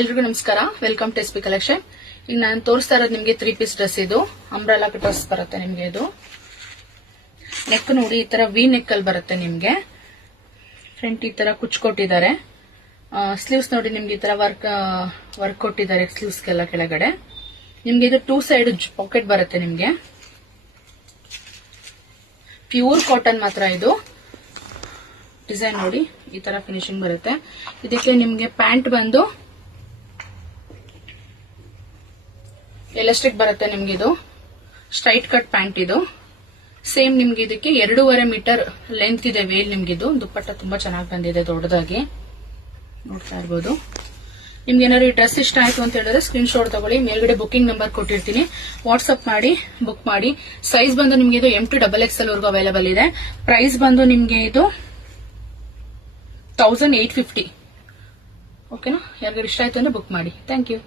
ಎಲ್ರಿಗೂ ನಮಸ್ಕಾರ. Welcome to SP collection. ಈಗ ನಾನು ತೋರಿಸ್ತಾ ಇರೋದು ನಿಮಗೆ 3 ಪೀಸ್ ಡ್ರೆಸ್. ಇದು ಅಂಬ್ರೆಲಾ ಡ್ರೆಸ್ ಬರುತ್ತೆ ನಿಮಗೆ. ಇದು ನೆಕ್ ನೋಡಿ, ಈ ತರ ವಿ ನೆಕ್ ಅಲ್ಲಿ ಬರುತ್ತೆ ನಿಮಗೆ. ಫ್ರಂಟ್ ಈ ತರ ಕುಚ್ ಕೊಟ್ಟಿದ್ದಾರೆ. ಸ್ಲೀವ್ಸ್ ನೋಡಿ ನಿಮ್ಗೆ ಈ ತರ ವರ್ಕ್ ಕೊಟ್ಟಿದ್ದಾರೆ ಸ್ಲೀವ್ಸ್ಗೆಲ್ಲ ಕೆಳಗಡೆ. ನಿಮ್ಗೆ ಇದು 2 ಸೈಡ್ ಪಾಕೆಟ್ ಬರುತ್ತೆ ನಿಮ್ಗೆ. ಪ್ಯೂರ್ ಕಾಟನ್ ಮಾತ್ರ ಇದು. ಡಿಸೈನ್ ನೋಡಿ ಈ ತರ ಫಿನಿಶಿಂಗ್ ಬರುತ್ತೆ. ಇದಕ್ಕೆ ನಿಮ್ಗೆ ಪ್ಯಾಂಟ್ ಬಂದು ಎಲಾಸ್ಟಿಕ್ ಬರುತ್ತೆ ನಿಮ್ಗೆ. ಇದು ಸ್ಟ್ರೈಟ್ ಕಟ್ ಪ್ಯಾಂಟ್. ಇದು ಸೇಮ್ ನಿಮ್ಗೆ ಇದಕ್ಕೆ 2.5 ಮೀಟರ್ ಲೆಂತ್ ಇದೆ ವೇಲ್. ನಿಮ್ಗಿದು ದುಪ್ಪಟ್ಟ ತುಂಬಾ ಚೆನ್ನಾಗಿ ಬಂದಿದೆ, ದೊಡ್ಡದಾಗಿ ನೋಡ್ತಾ ಇರ್ಬೋದು. ನಿಮ್ಗೆ ಏನಾದ್ರು ಈ ಡ್ರೆಸ್ ಇಷ್ಟ ಆಯ್ತು ಅಂತ ಹೇಳಿದ್ರೆ ಸ್ಕ್ರೀನ್ ಶಾಟ್ ತಗೊಳ್ಳಿ. ಮೇಲ್ಗಡೆ ಬುಕಿಂಗ್ ನಂಬರ್ ಕೊಟ್ಟಿರ್ತೀನಿ, ವಾಟ್ಸ್ಆಪ್ ಮಾಡಿ ಬುಕ್ ಮಾಡಿ. ಸೈಜ್ ಬಂದು ನಿಮ್ಗೆ ಇದು M to XXL ವರ್ಗೂ ಅವೈಲೇಬಲ್ ಇದೆ. ಪ್ರೈಸ್ ಬಂದು ನಿಮ್ಗೆ ಇದು 1850. ಓಕೆನಾ? ಯಾರಿಗಾರು ಇಷ್ಟ ಆಯ್ತು ಅಂದ್ರೆ ಬುಕ್ ಮಾಡಿ. Thank you.